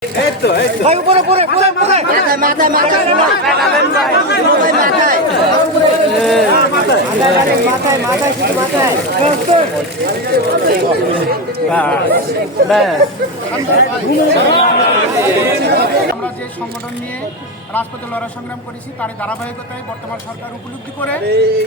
আমরা যে সংগঠন নিয়ে রাজপথে লড়াই সংগ্রাম করেছি তার ধারাবাহিকতায় বর্তমান সরকার উপলব্ধি করে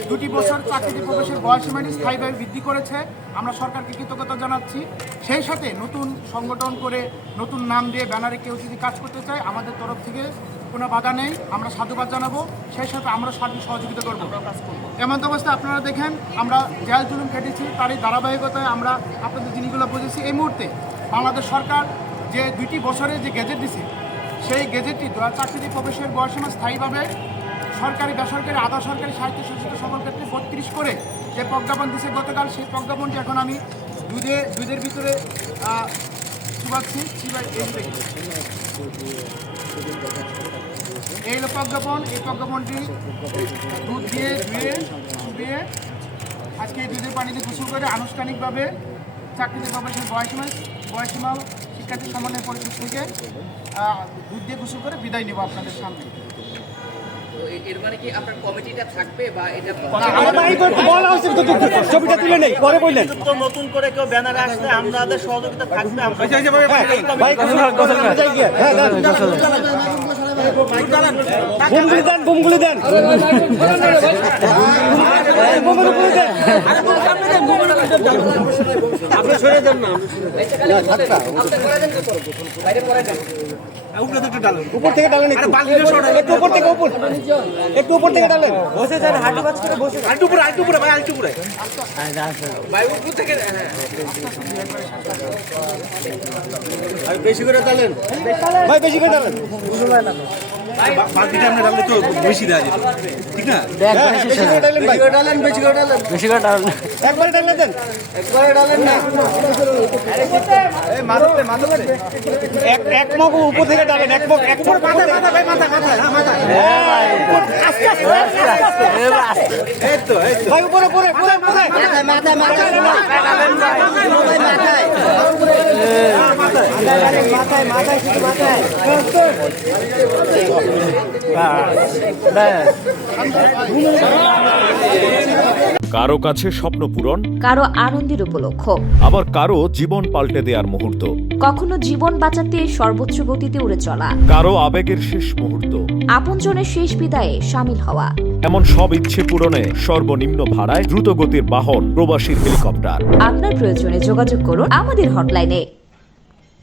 2 বছর চাকরিতে প্রবেশের বয়সীমাটি স্থায়ীভাবে বৃদ্ধি করেছে। আমরা সরকারকে কৃতজ্ঞতা জানাচ্ছি। সেই সাথে নতুন সংগঠন করে নতুন নাম দিয়ে ব্যানারে কেউ যদি কাজ করতে চায় আমাদের তরফ থেকে কোনো বাধা নেই, আমরা সাধুবাদ জানাবো। সেই সাথে আমরা সার্বিক সহযোগিতা করবো, কাজ করবো। এমন অবস্থায় আপনারা দেখেন আমরা জেল জুলুম কেটেছি, তারই ধারাবাহিকতায় আমরা আপনাদের জিনিসগুলো বুঝেছি। এই মুহূর্তে বাংলাদেশ সরকার যে 2 বছরের যে গেজেট দিছে সেই গেজেটটি চাকরিতে প্রবেশের বয়সীমা স্থায়ীভাবে সরকারি বেসরকারি আধা সরকারি স্বায়ত্তশাসিত সকল ক্ষেত্রে 32 করে যে প্রজ্ঞাপন দিছে গতকাল, সেই প্রজ্ঞাপনটি এখন আমি দুধের ভিতরে চুবাচ্ছি। এই হলো প্রজ্ঞাপন। এই প্রজ্ঞাপনটি দুধ দিয়ে ধুয়ে আজকে এই দুধের পানিতে গোসল করে আনুষ্ঠানিকভাবে চাকরিতে প্রবেশের বয়সীমা শিক্ষার্থী সমন্বয় পরিষদ থেকে দুধ দিয়ে গোসল করে বিদায় নেব আপনাদের সামনে। এর মানে কি আপনার কমিটিটা থাকবে বা এটা ছবিটা তুলে নেই পরে বললেন নতুন করে কেউ ব্যানারে আসলে আমাদের সহযোগিতা থাকবে। বুমগুলি দেন আপনি সরে দেন না, উপর থেকে ডালেন, একটু উপর থেকে একটু উপর থেকে ডালেন। বসে যান, হাঁটু বাজ করে বসে, হাঁটু উপরে ভাই, হাঁটু উপরে ভাই, উপর থেকে বেশি করে ডালেন ভাই, বেশি করে ডালেন। বাকিটা আমরা ডাললে তো বেশি দেওয়া যেত, ঠিক না? বেশি করে ডালেন ভাই, বেশি করে ডালেন। একবারে ডালেন দেন, একবারে ডালেন না, এক মগ উপর থেকে ডালেন, এক মগ মাথা ভাই, উপরে কারো কাছে স্বপ্ন পূরণ, কারো আনন্দের উপলক্ষ, আবার কারো জীবন পাল্টে দেওয়ার মুহূর্ত, কখনো জীবন বাঁচাতে সর্বোচ্চ গতিতে উড়ে চলা, কারো আবেগের শেষ মুহূর্ত, আপনজনের শেষ বিদায়ে শামিল হওয়া। এমন সব ইচ্ছে পূরণে সর্বনিম্ন ভাড়ায় দ্রুতগতির বাহন প্রবাসীর হেলিকপ্টার। আপনার প্রয়োজনে যোগাযোগ করুন আমাদের হটলাইনে।